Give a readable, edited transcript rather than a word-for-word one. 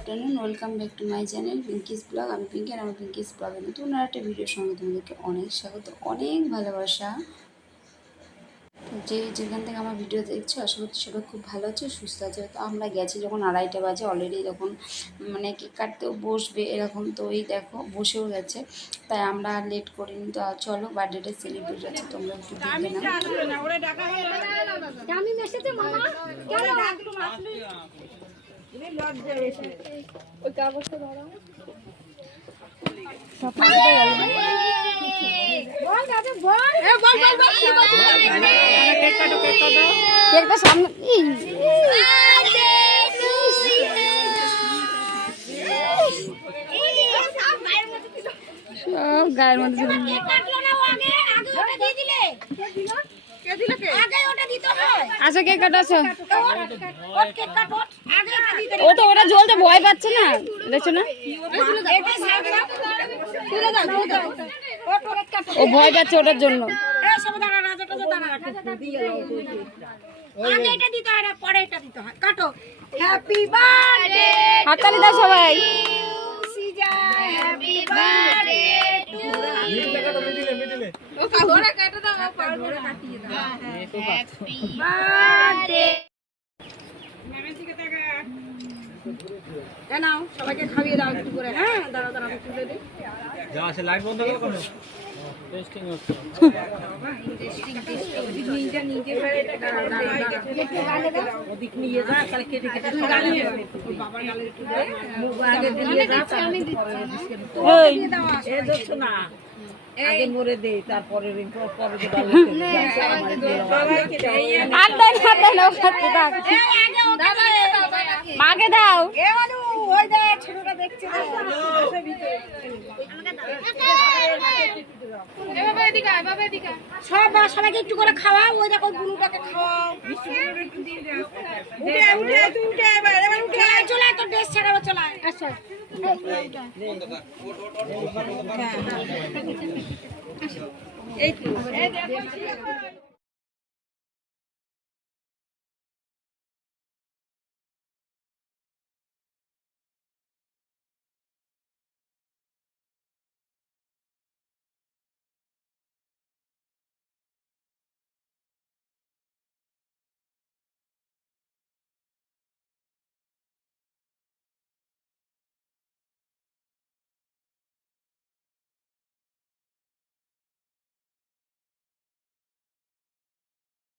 Afternoon, welcome back to my channel Pinki's blog. আমি পিঙ্কি আর আমার পিঙ্কিস ব্লগে নতুন আর একটা ভিডিওর সঙ্গে তোমাদেরকে অনেক স্বাগত, অনেক ভালোবাসা। যে যেখান থেকে আমার ভিডিও দেখছো আশা করছি সবাই খুব ভালো আছে, সুস্থ আছে। তো আমরা গেছি যখন 2:30 বাজে, অলরেডি যখন মানে কেক কাটতেও বসবে এরকম, তো এই দেখো বসেও গেছে, তাই আমরা আর লেট করিনি। তো চলো বার্থডেটা সেলিব্রেট আছে, তোমরা একটু দেখবে না। কেকটা সামনে সব গায়ের মধ্যে আচ্ছা কেক কাটো, আসো। ওটা জ্বলতে ভয় পাচ্ছে না, দেখছো না ও ভয় পাচ্ছে ওটার জন্য। হাততালি দাও সবাই। সবাইকে খাইয়ে দাও একটু করে। হ্যাঁ দাঁড়া দাঁড়া তুলে দিই। যা আছে লাইট বন্ধ করো কেন? টেস্টিং হচ্ছে। নিজে নিজে ওদিক নিয়ে যা, কাল কেটে কেটে বাবার গালে একটু দে, মুখ আগে দিয়ে যা, আমি দিচ্ছি ওই এ দেখছ না, আগে মরে দে, তারপরে পরে যে গালে সবাইকে দাও। আর দাও দাও সাথে দাও, মাকে দাও। এ মানু ওই দে ছোটটা দেখছে, আসে ভিতরে সবাইকে একটু করে খাওয়াও। ওই দেখো বুনুটাকে খাওয়াও, চলে তোর ড্রেস ছাড়াবো, চলে আচ্ছা এই